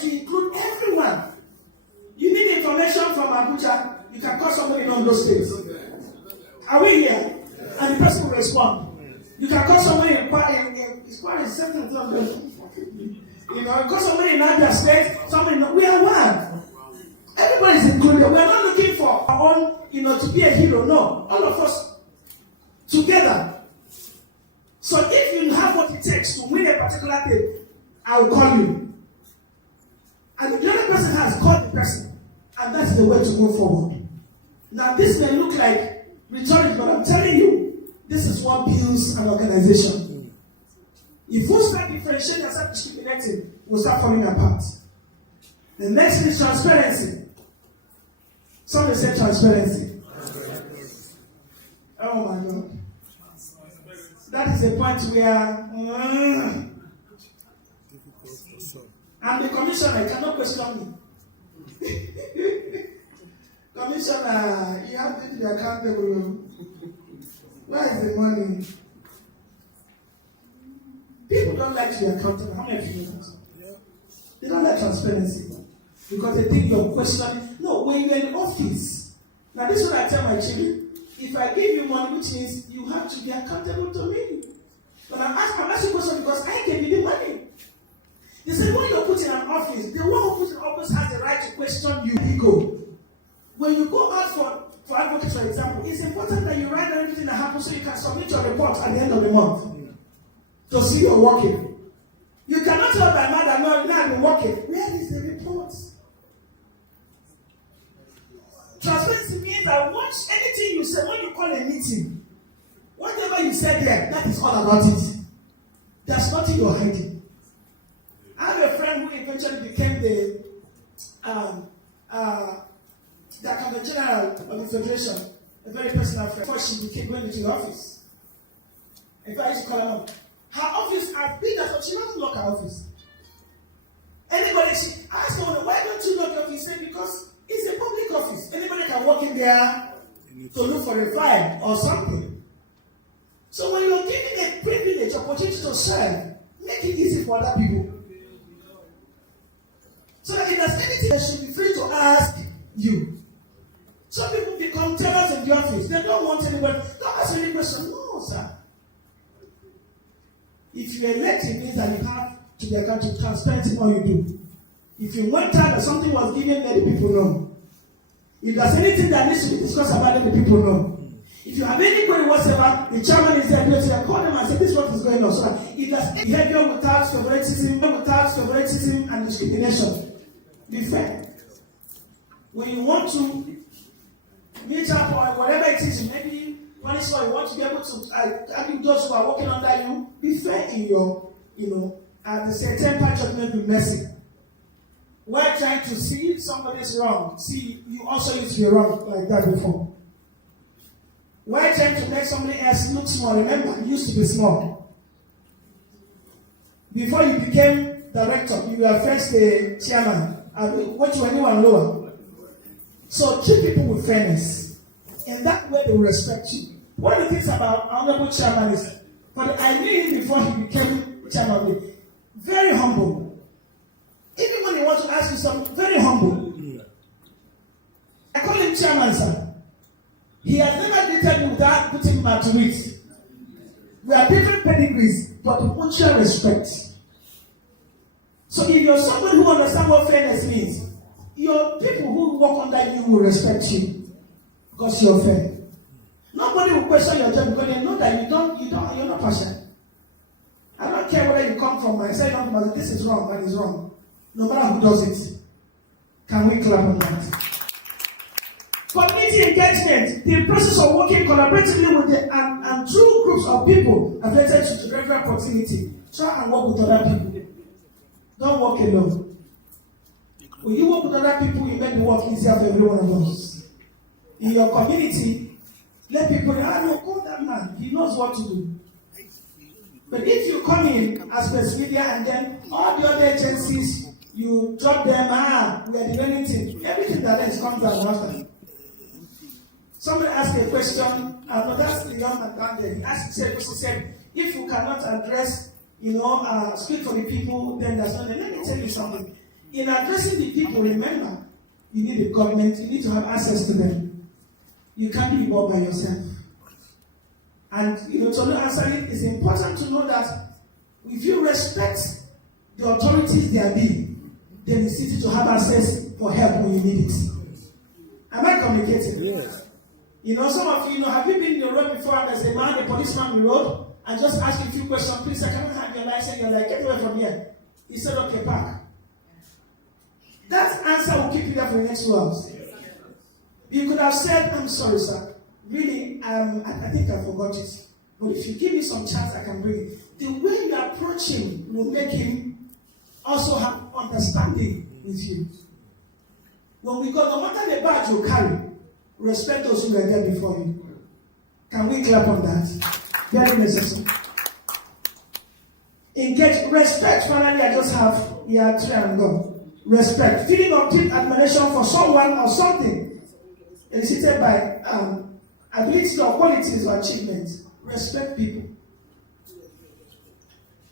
to include everyone. You need information from Abuja, you can call somebody in those states. Are we here? And the person will respond. You can call somebody in you know, call somebody in Niger State, we are one. Everybody is included. We are not looking for our own, to be a hero. No, all of us together. So if you have what it takes to win a particular thing, I will call you. And if the other person has called the person, and that's the way to move forward. Now this may look like rhetoric, but I'm telling you, this is what builds an organization. If we start differentiating and start discriminating, we'll start falling apart. The next thing is transparency. Somebody say transparency. Oh my God. That is the point where I'm the commissioner, you cannot question me. Commissioner, you have to be accountable. Where is the money? People don't like to be accountable. How many of you know that? They don't like transparency. Because they think you're questioning. No, when you're in office. Now this is what I tell my children. If I give you money, which means you have to be accountable to me. But I'm asking questions because I gave you the money. They say when you're put in an office, the one who puts in office has the right to question you. Ego. When you go out for advocacy, for example, it's important that you write down everything that happens so you can submit your report at the end of the month. To see you're working. You cannot tell my mother, no, now I've been working. Where is the report? Transparency means that once anything you say, when you call a meeting, whatever you said there, that is all about it. There's nothing you're hiding. I have a friend who eventually became the Accountant General of the Federation, a very personal friend, before she became going into the office. In fact, I used to call her mom. Her office as big as she doesn't lock her office. Anybody, she asked her, why don't you lock your office? She said, because it's a public office. Anybody can walk in there to look for a file or something. So when you're given a privilege, opportunity to serve, make it easy for other people. So that if there's anything, they should be free to ask you. Some people become tellers in the office. They don't want anybody. Don't ask any question. No, sir. If you elect, it means that you have to be accountable, transparent in all you do. If you went out that something was given, let the people know. If there's anything that needs to be discussed about it, let the people know. If you have anybody whatsoever, the chairman is there, you call them and say, this is what is going on. So if there's any behavior without favoritism and discrimination, be fair. When you want to meet up or whatever it is, maybe punish or you want to be able to argue those who are working under you, be fair in your, at the same temper judgment be mercy. We're trying to see if somebody's wrong. See, you also used to be wrong like that before. We're trying to make somebody else look small. Remember, you used to be small. Before you became director, you were first the chairman. What you were anyone lower. So treat people with fairness. In that way, they will respect you. One of the things about honorable chairman is, but I knew him before he became chairman. Very humble. Even when he wants to ask you something, very humble. I call him chairman, sir. He has never greeted me without putting him at it. We are different pedigrees, but mutual respect. So if you're somebody who understands what fairness means, your people who work under you will respect you because you're fair. Nobody will question your job because they know that you're not partial. I don't care whether you come from, I say this is wrong, that is wrong. No matter who does it. Can we clap on that? Community engagement, the process of working collaboratively with and through groups of people affected to regular proximity. Try and work with other people. Don't work alone. When you work with other people, you make the work easier for every one of us. In your community, let people know, call that man. He knows what to do. But if you come in as press media and then all the other agencies, you drop them, we are doing anything. Everything that is comes out after. Somebody asked a question, but that's the young man down there. He said, if you cannot address, speak for the people, then there's nothing. Let me tell you something. In addressing the people, remember, you need a government, you need to have access to them. You can't do it all by yourself. And, to answer it, it's important to know that if you respect the authorities they are being, then it's easy to have access for help when you need it. Am I communicating? Yes. Some of you, have you been in the road before and there's a man, a policeman in the road, and just ask you a few questions, please, I cannot have your license, you're like, get away from here. He said, okay, park. That answer will keep you there for the next 2 hours. You could have said, I'm sorry, sir. Really, I think I forgot it. But if you give me some chance, I can bring it. The way you approach him will make him also have understanding with you. When we go, no matter the badge you carry, respect those who were there before you. Can we clap on that? Very necessary. Engage, respect, finally, I just have, try and go. Respect, feeling of deep admiration for someone or something elicited by ability or qualities or achievements. Respect people.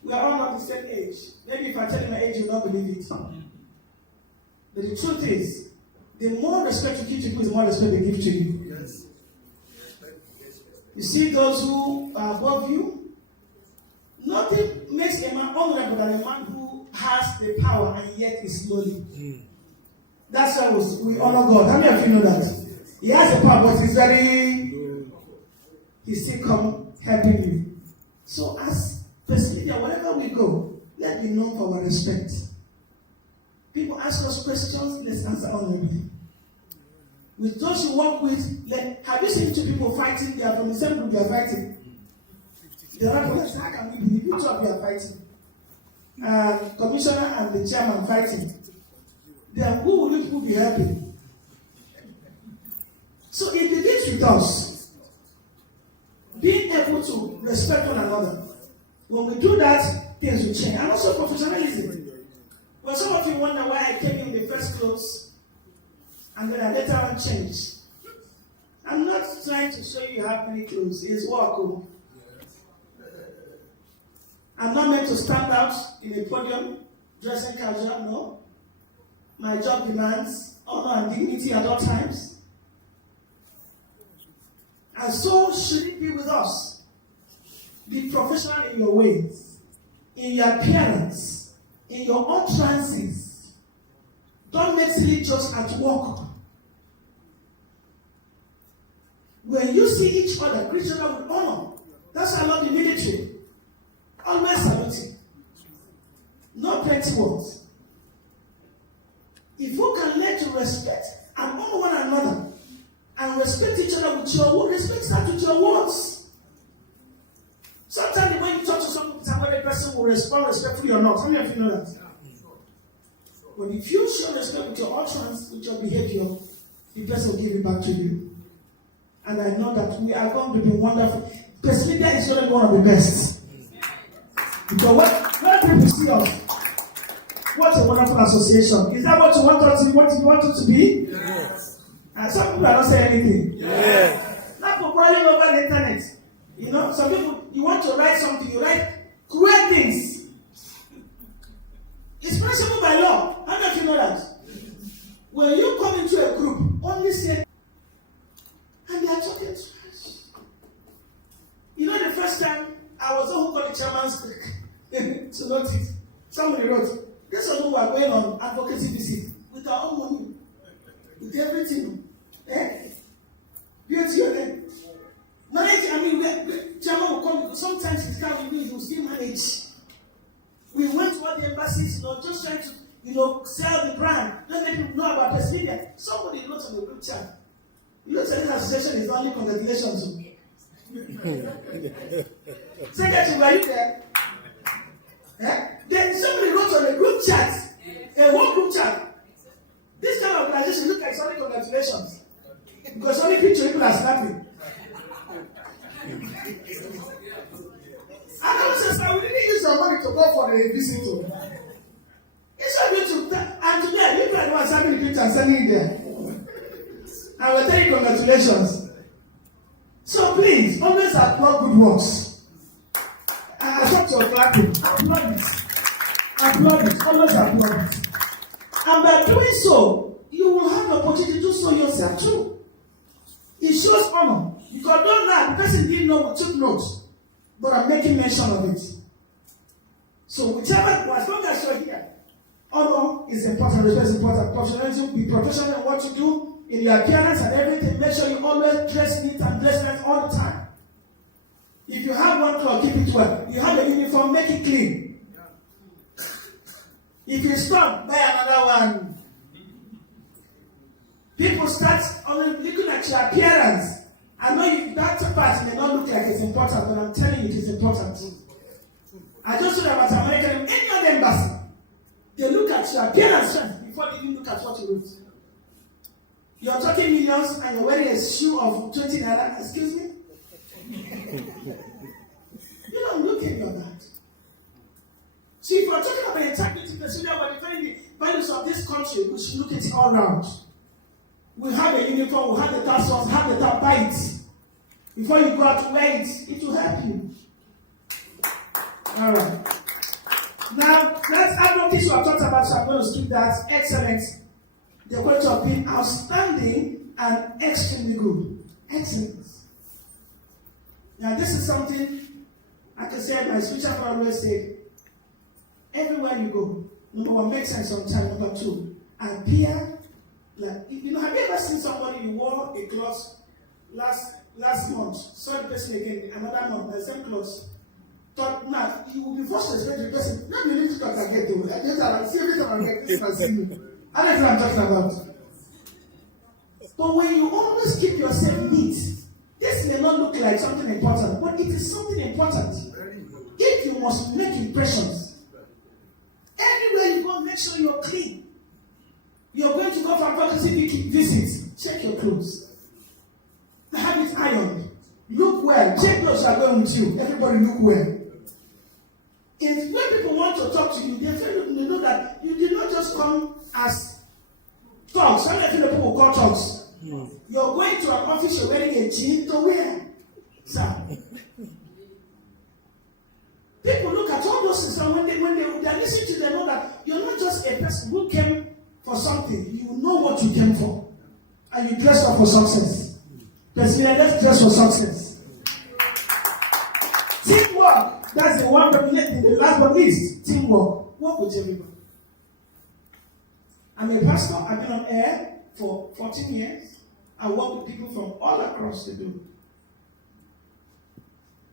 We are all not the same age. Maybe if I tell you my age, you will not believe it. But the truth is, the more respect you give to people, the more respect they give to you. Yes. You see those who are above you, nothing makes a man honorable than a man who has the power and yet is lowly. That's why we honor God. How many of you know that? He has the power, but he's still come helping you. So as Presidia, wherever we go, let me know for our respect. People ask us questions, let's answer honorably. With those you work with, have you seen 2 people fighting? They are from the same group, they are fighting. The right how can we believe each of you are fighting? Commissioner and the chairman fighting. Then who will you people be helping? So it begins with us being able to respect one another. When we do that, things will change. And also professionalism. Well, some of you wonder why I came in the first clothes and then I later on changed. I'm not trying to show you how many clothes. It's work. I'm not meant to stand out in a podium, dressing casual, no. My job demands honor and dignity at all times. And so should it be with us. Be professional in your ways, in your appearance, in your utterances. Don't make silly jokes at work. When you see each other, greet each other with honor. That's why I love the military. Always saluting. No petty words. If you can learn to respect and honor one another and respect each other with your words, respect that with your words. Sometimes when you talk to someone, the person will respond respectfully or not. How many of you know that? But if you show respect with your utterance, with your behavior, the person will give it back to you. And I know that we are going to be wonderful. Presidia is going to be one of the best. Because when people see us, what a wonderful association. Is that what you want us to be? What you want it to be? Yes. And some people are not saying anything. Yes. Not for crawling over the internet. Some people, you want to write something, you write cruel things. It's punishable by law. How many of you know that? When you come into a group, only say, and they are talking trash. The first time I was the who called the chairman's to notice. Somebody wrote, this one who are going on advocacy visit with our own money, with everything. Beauty your name. Manage, chairman will come, sometimes his car will he will still manage. We went to all the embassies, just trying to, sell the brand. Let people know about Presidia. Somebody wrote on the group chat. Saying association is only congratulations. Secretary, were you there? Then somebody wrote on the group chat, one group chat. This kind of organization look like it's only congratulations. Because only picture people are snapping. And I was just like, we didn't use our money to go for the visitor. It's not going to, and today, people are the ones having the picture and sending it there. I will tell you congratulations. So please, always applaud good works. I thought you were clapping. Applaud it. Always applaud it. And by doing so, you will have the opportunity to do so yourself too. It shows honor. Because don't know, the person didn't know, took notes. But I'm making mention of it. So whichever, as long as you're here, honor is important, respect is important. Professionalism, be professional in what you do, in your appearance and everything. Make sure you always dress neat and dress nice all the time. If you have one cloth, keep it well. You have a uniform, make it clean. If you stop, buy another one. People start only looking at your appearance. I know that part may not look like it's important, but I'm telling you it is important. I just said about American, any other embassy, they look at your appearance first before they even look at what you wrote. You're talking millions and you're wearing a shoe of 20 naira, excuse me? You don't look any of that. See, if we're talking about integrity, procedure, we're defending the values of this country, we should look at it all round. We have a uniform, we have the task force, have the top bite. Before you go out to wear it, it will help you. Alright. Now, let's advocate we have talked about, so I'm going to skip that. Excellent. The quality of being outstanding and extremely good. Excellence. Now, this is something I can say my speaker always say. Everywhere you go, number one, make sense sometimes. Number two, appear like, have you ever seen somebody you wore a cloth last month, saw the person again, another month, the same clothes? Thought, now, you will be forced to explain to the person, no, you need to talk again, though. I just see every time I get this, I see you. I don't know what I'm talking about. But when you always keep yourself neat, this may not look like something important, but it is something important. If you must make impressions, everywhere you go, make sure you're clean. You're going to go for a faculty visit, check your clothes. Have it ironed. Look well. Check those who are going with you. Everybody look well. If when people want to talk to you, they know that you did not just come as talks. Some of the people will call talks. You're going to an office, you're wearing a jean to wear. Sir. People look at all those things, and when they are listening to them, know that you're not just a person who came for something. You know what you came for. And you dress up for success. Let's dress for success. Teamwork. That's the one dominating the last but least. Teamwork. Work with everybody. I'm a pastor. I've been on air for 14 years. I work with people from all across the globe.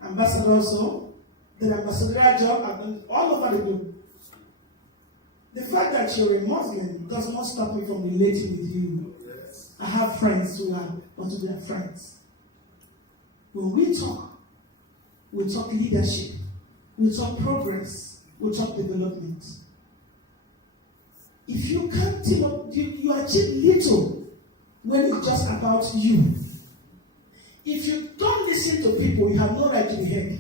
Ambassador also. The ambassadorial job I've done all over the globe. The fact that you're a Muslim does not stop me from relating with you. I have friends who want to be their friends. When we talk leadership, we talk progress, we talk development. If you can't team up, you achieve little when it's just about you. If you don't listen to people, you have no right to be heard.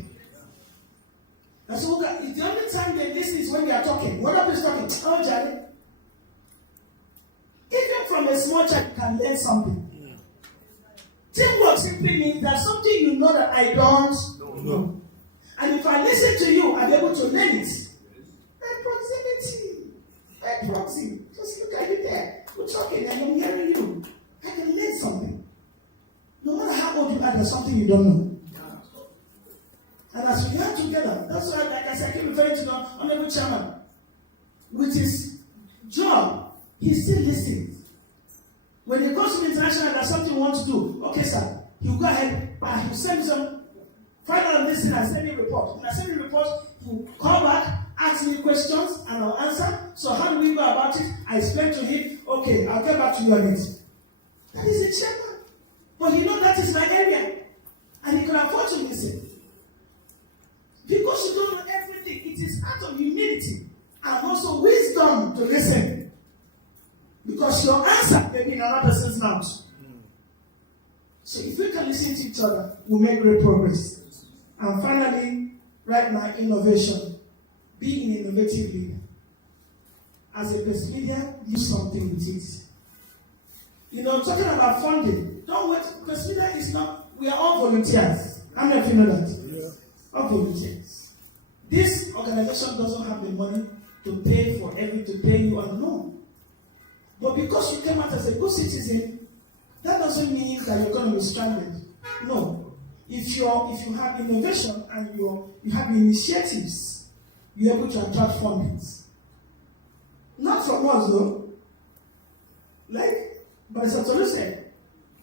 And so the only time they listen is when they are talking. What are they talking? Oh, Johnny. Even from a small child, you can learn something. Teamwork simply means that something you know that I don't know. And if I listen to you, I'm able to learn it. By proximity. By proxy. Just look at it there. We're talking and I'm hearing you. I can learn something. No matter how old you are, there's something you don't know. And as we get together, that's why, like I said, I keep referring to the Honorable Chairman. With his job, he still listens. When he goes to international, there's something he wants to do. Okay, sir. He'll go ahead, but he'll send some final listen and send me a report. When I send me a report, he'll call back, ask me questions, and I'll answer. So how do we go about it? I explain to him, okay, I'll get back to you on it. That is a chairman. But he knows that is my area. And he can afford to listen. Because you don't know everything, it is out of humility and also wisdom to listen. Because your answer may be in another person's mouth. So if we can listen to each other, we'll make great progress. And finally, right now, innovation. Be an innovative leader. As a best leader, do something with it. Talking about funding, don't wait. Best leader is not, we are all volunteers. How many of you know that? Yeah. All volunteers. This organization doesn't have the money to pay you and no. But because you came out as a good citizen, that doesn't mean that you're going to be stranded. No. If you have innovation and you have initiatives, you're able to attract fundings. Not from us though. Like Barrister Tolu said,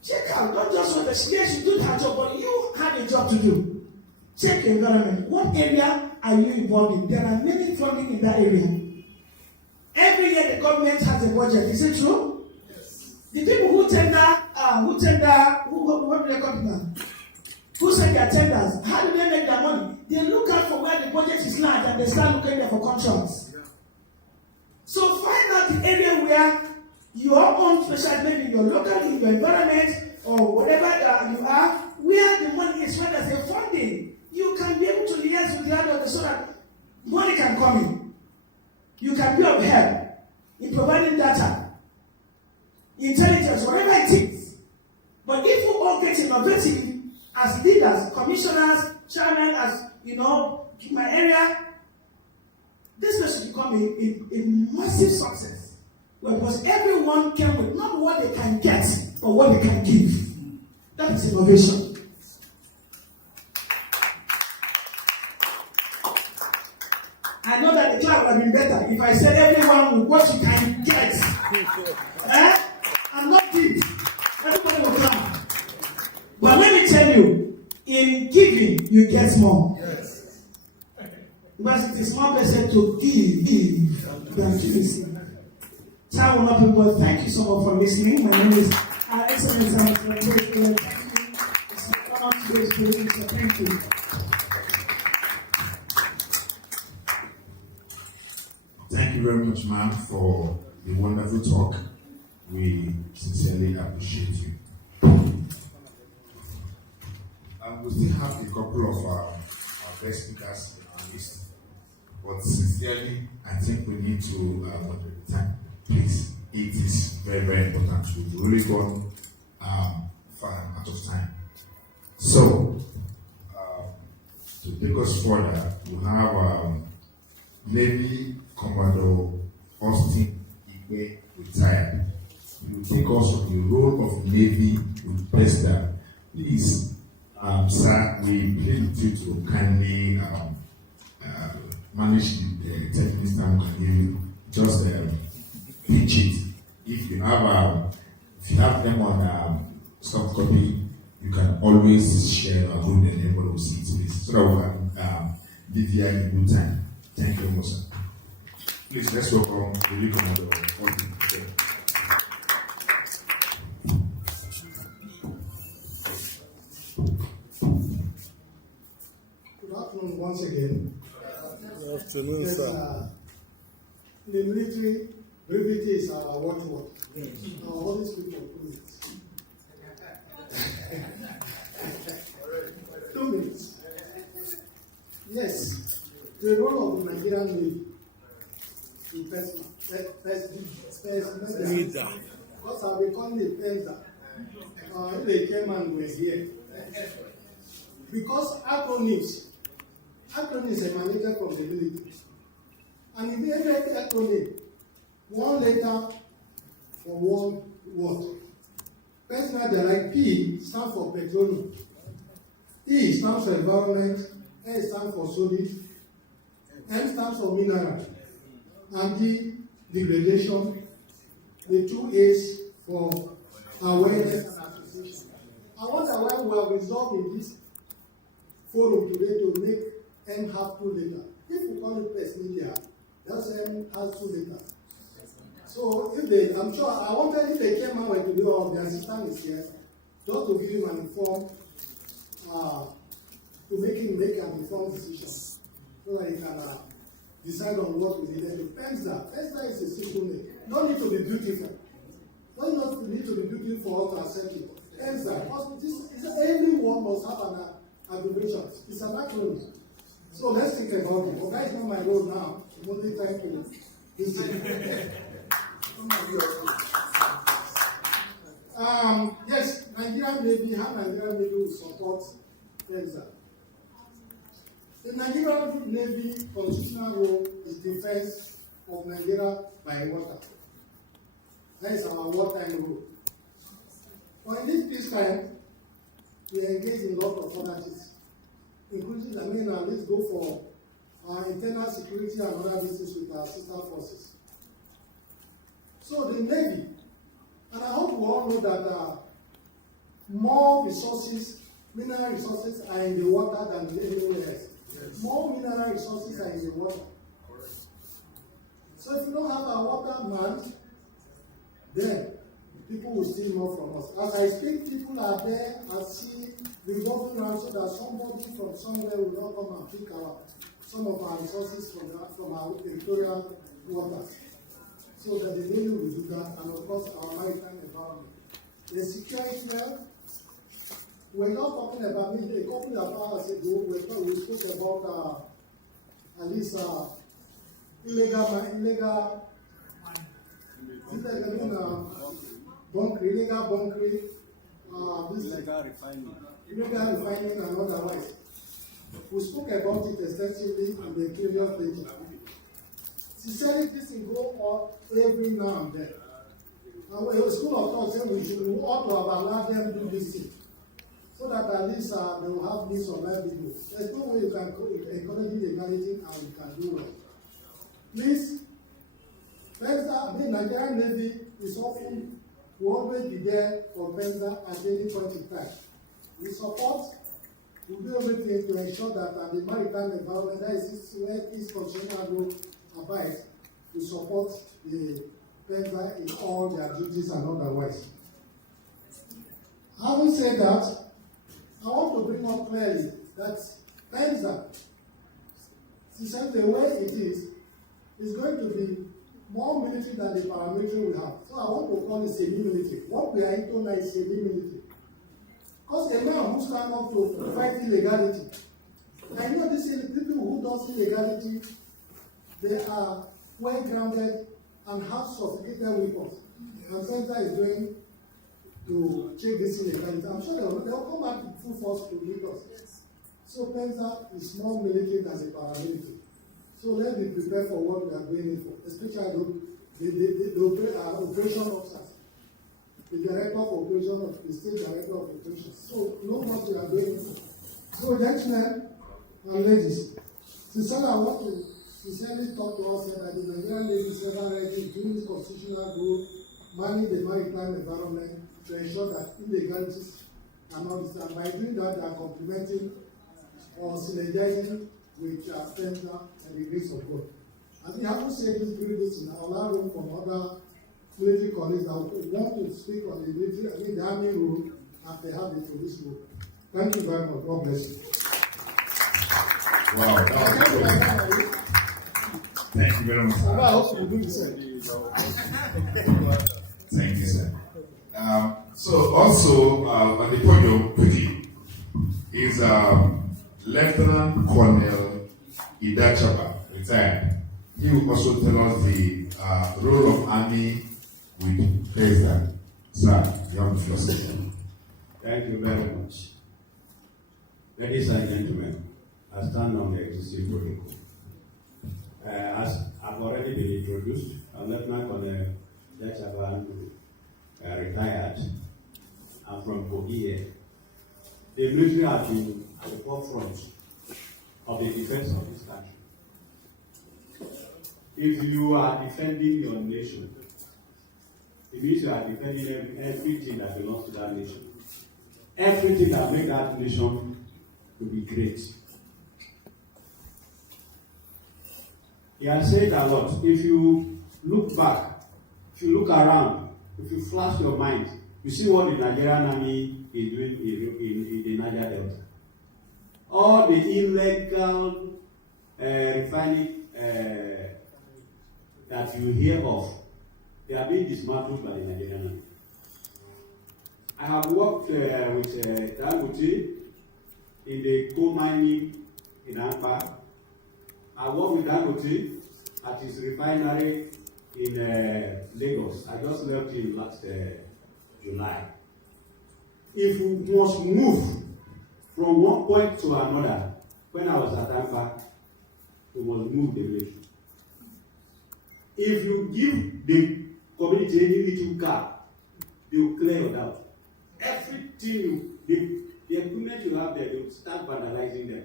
check out, not just what the yes, you do that job, but you have a job to do. Check your environment. What area are you involved in? There are many funding in that area. Every year the government has a budget. Is it true? Yes. The people who tender, what do they call it now? Who send their tenders? How do they make their money? They look out for where the budget is large and they start looking there for contracts. Yeah. So find out the area where your own special, maybe your local, in your environment, or whatever you are, where the money is, where there's a funding. You can be able to liaise with the other so that money can come in. You can be of help in providing data, intelligence, whatever it is. But if we all get innovative as leaders, commissioners, chairmen, as in my area, this place should become a massive success. Because everyone came with not what they can get, but what they can give. That is innovation. I know that the clap would have been better if I said everyone with what you can get. I'm not deep. Everybody will clap. But let me tell you, in giving, you get more. Yes. Because it is more blessed to give than to receive. Time will not be, but thank you so much for listening. My name is Excellence. Thank you. It's an honor to be with you. Thank you. Thank you very much, ma'am, for the wonderful talk. We sincerely appreciate you. We still have a couple of our best speakers on our list, but sincerely, I think we need to moderate the time. Please, it is very, very important. We've really gone far out of time. So, to take us further, we have Navy Commodore Austin Igwe retired. He will take us on the role of Navy President. Please, sir, we plead you to kindly manage the 10 minutes time. Can you just pitch it? If you have them on soft copy, you can always share or put the name of the seat, so that we can be here in good time. Thank you very much, sir. Please, let's welcome the new Commodore. Good afternoon once again. Good afternoon, sir. In the military, brevity is our watchword. Our Holy Spirit will 2 minutes. Yes, the role of the Nigerian Navy in first leader. Because I'll be calling it PESDA. If they came and were here. Because acronyms emanated from the military. And in every acronym, one letter for one word. Personally, like P stands for petroleum, E stands for environment, S stands for solid, M stands for mineral, and D, degradation, the 2 A's for awareness and association. I wonder why we have resolved in this forum today to make M have 2 letters. If we call it press media, that's M has 2 letters. So I'm sure, I wonder if they came out to do all the assistant is here, just to give him an informed, to make him make an informed decision, so that he can decide on what we need to do. PESDA is a simple name. No need to be beautiful. Why not need to be beautiful for us to accept it? PESDA, because every word must have an abbreviation. It's an acronym. So let's think about it. But that's not my role now. I'm only trying to yes, Nigerian Navy, how Nigerian Navy will support PESDA. The Nigerian Navy constitutional role is defense of Nigeria by water. That is our wartime role. But in this peace time, we engage in a lot of other things, including, let's go for our internal security and other business with our sister forces. So the Navy, and I hope we all know that more resources, mineral resources are in the water than anywhere else. Yes. More mineral resources are in the water. So if you don't have a water manned, then people will steal more from us. As I speak, people are there at sea revolving around so that somebody from somewhere will not come and pick some of our resources from our territorial waters. So that the Navy will do that, and of course our maritime environment. The security well, we're not talking about a couple of hours ago, we spoke about at least illegal bunkering, illegal refining and otherwise. We spoke about it extensively in the previous lecture. Sincerely, this will go on every now and then. And a school of thought said we ought to have allowed them to do this thing, so that at least they will have means of livelihood. There's no way you can encourage illegality and you can do well. Please, Nigerian Navy is often, will always be there for Penza at any point in time. We support, we do everything to ensure that the maritime environment, that is where East Constitutional Group abides, we support the Penza in all their duties and otherwise. Having said that, I want to bring up clearly that Penza, since the way it is going to be more military than the paramilitary we have. So I want to call it semi-military. What we are into now is semi-military. Because a man who stands up to fight illegality, I know these people who do illegality, they are well grounded and have sophisticated weapons. And Penza is going to check this illegality. I'm sure they'll come back with full force to meet us. Yes. So Penza is more military than the paramilitary. So let's be prepared for what we are going in for, especially the operation officers, the director of operation, the state director of operations. So know what we are going in for. So gentlemen and ladies, sincerely I want to sincerely talk to us that the Nigerian Navy is ever ready during the constitutional role, manage the maritime environment to ensure that illegalities are not disturbed. By doing that, they are complementing or synergizing with Penza and the grace of God. And we haven't said this during this in our room from other military colleagues that want to speak on the military, the army role, and they have the police role. Thank you very much. God bless you. Wow, that was good. Thank you very much, sir. I hope you do the same. Thank you, sir. So also on the podium quickly is Lieutenant Colonel Idachaba, retired. He will also tell us the role of army with President. Sir, you have the floor. Thank you very much. Ladies and gentlemen, I stand on the existing protocol. As I've already been introduced, Lieutenant Colonel Idachaba retired. I'm from Kogi. The military has been at the forefront of the defense of this country. If you are defending your nation, it means you are defending everything that belongs to that nation. Everything that makes that nation to be great. He has said a lot. If you look back, if you look around, if you flash your mind, you see what the Nigerian army is doing in the Niger Delta. All the illegal refining that you hear of, they are being dismantled by the Nigerian army. I have worked with Dangote in the coal mining in Anpa. I worked with Dangote at his refinery in Lagos. I just left him last July. If we must move from one point to another, when I was at Anpa, we must move the nation. If you give the community any little car, they will clear your doubt. Everything the equipment you have there, they will start vandalizing them.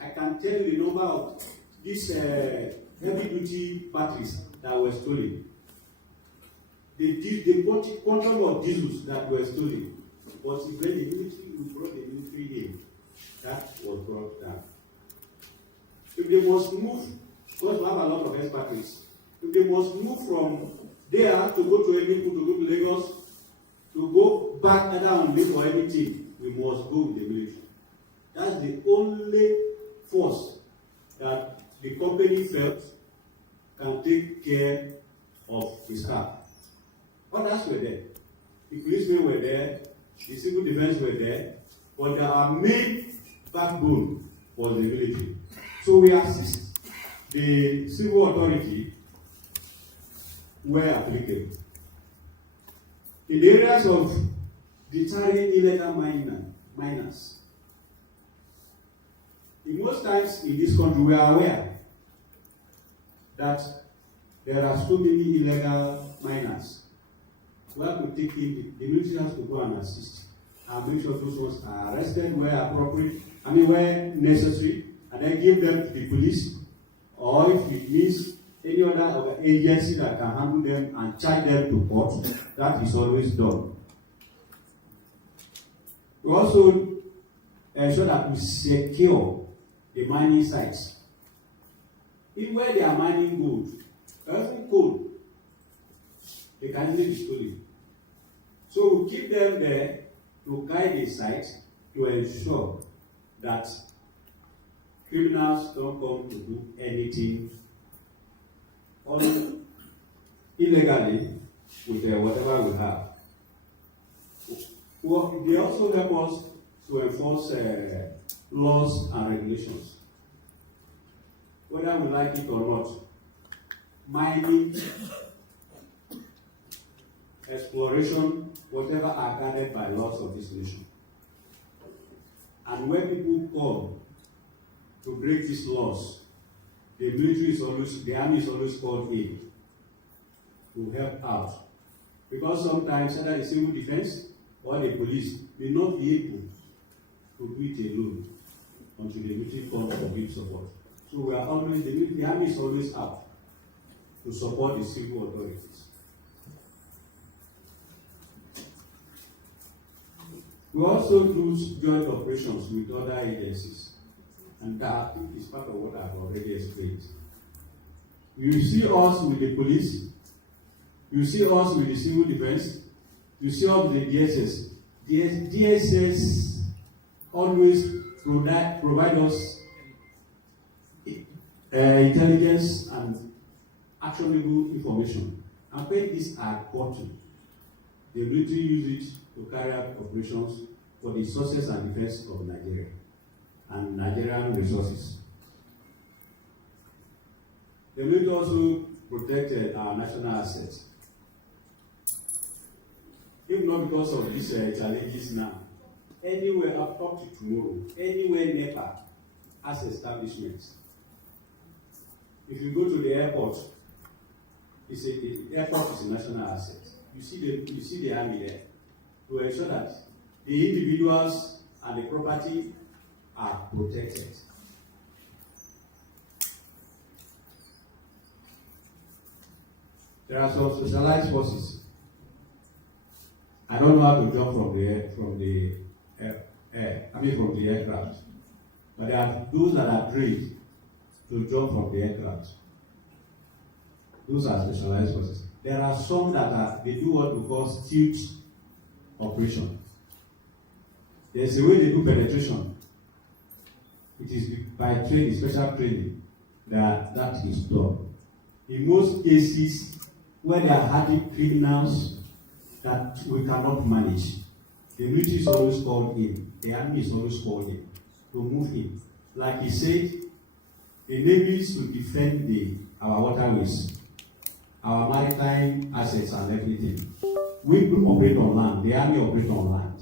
I can tell you the number of these heavy duty batteries that were stolen. The quantum of diesels that were stolen was when the military, we brought the military in. That was brought down. If they must move, because we have a lot of expertise, if they must move from there to go to Enugu, to go to Lagos, to go back either on leave or anything, we must go with the military. That's the only force that the company felt can take care of the staff. Others were there. The policemen were there, the civil defense were there, but our main backbone was the military. So we assist the civil authority where applicable. In the areas of deterring illegal miners, in most times in this country we are aware that there are so many illegal miners. We have to take in the military has to go and assist and make sure those ones are arrested where appropriate, where necessary, and then give them to the police, or if it means any other agency that can handle them and charge them to court, that is always done. We also ensure that we secure the mining sites. Even where they are mining gold, even coal, they can easily be stolen. So we keep them there to guide the site to ensure that criminals don't come to do anything illegally with whatever we have. Well, they also help us to enforce laws and regulations. Whether we like it or not, mining, exploration, whatever are guarded by laws of this nation. And when people come to break these laws, the army is always called in to help out. Because sometimes either the civil defense or the police may not be able to do it alone until the military comes to give support. So we are always, the army is always out to support the civil authorities. We also do joint operations with other agencies, and that is part of what I've already explained. You see us with the police, you see us with the civil defense, you see us with the DSS. The DSS always provide us intelligence and actionable information. And when these are gotten, the military use it to carry out operations for the sources and defense of Nigeria and Nigerian resources. The military also protected our national assets. If not because of these challenges now, anywhere up to tomorrow, anywhere NEPA has establishments. If you go to the airport, the airport is a national asset. You see the army there to ensure that the individuals and the property are protected. There are some specialized forces. I don't know how to jump from the aircraft. But there are those that are trained to jump from the aircraft. Those are specialized forces. There are some that they do what we call stealth operation. There's a way they do penetration. It is by training, special training, that is done. In most cases, where there are hardened criminals that we cannot manage, the military is always called in, the army is always called in to move in. Like he said, the navy is to defend our waterways, our maritime assets and everything. We operate on land, the army operates on land.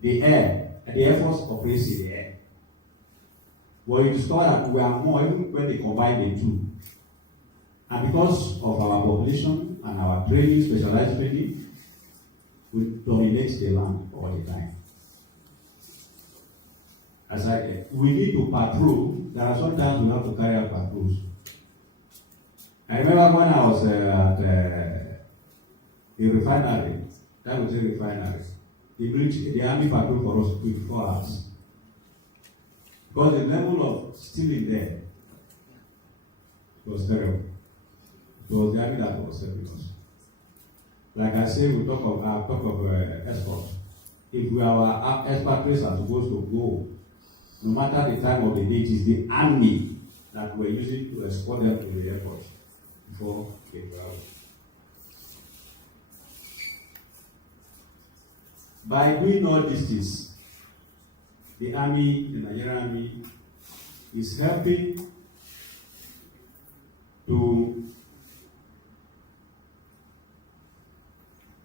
The Air Force operates in the air. Well, you discover that we are more, even when they combine the two. And because of our population and our training, specialized training, will dominate the land all the time. As I said, we need to patrol. There are sometimes we have to carry out patrols. I remember when I was at the refinery, that was a refinery. The army patrol for us 24 hours. Because the level of stealing there was terrible. It was the army that was helping us. Like I say, we talk of escort. If our expatriates are supposed to go, no matter the time of the day, it is the army that we're using to escort them to the airport before they travel. By doing all these things, the army, the Nigerian army, is helping to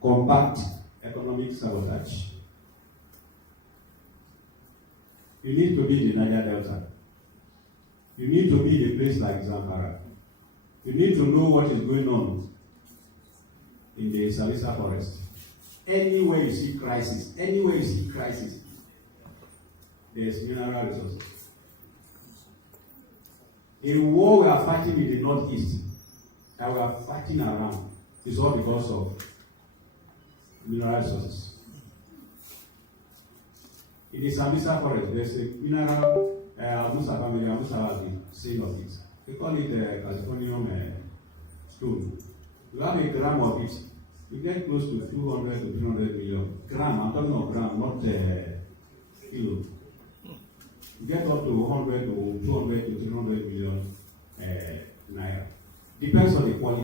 combat economic sabotage. You need to be in the Niger Delta. You need to be in a place like Zamfara. You need to know what is going on in the Sambisa forest. Anywhere you see crisis, there's mineral resources. In war we are fighting in the northeast, that we are fighting around, is all because of mineral resources. In the Sambisa forest, there's a mineral, Musa family, Musa has been saying of this. We call it calcifonium stone. You have a gram of it, you get close to 200 to 300 million. Gram, I'm talking of gram, not kilo. You get up to 100 to 200 to 300 million naira. Depends on the quality.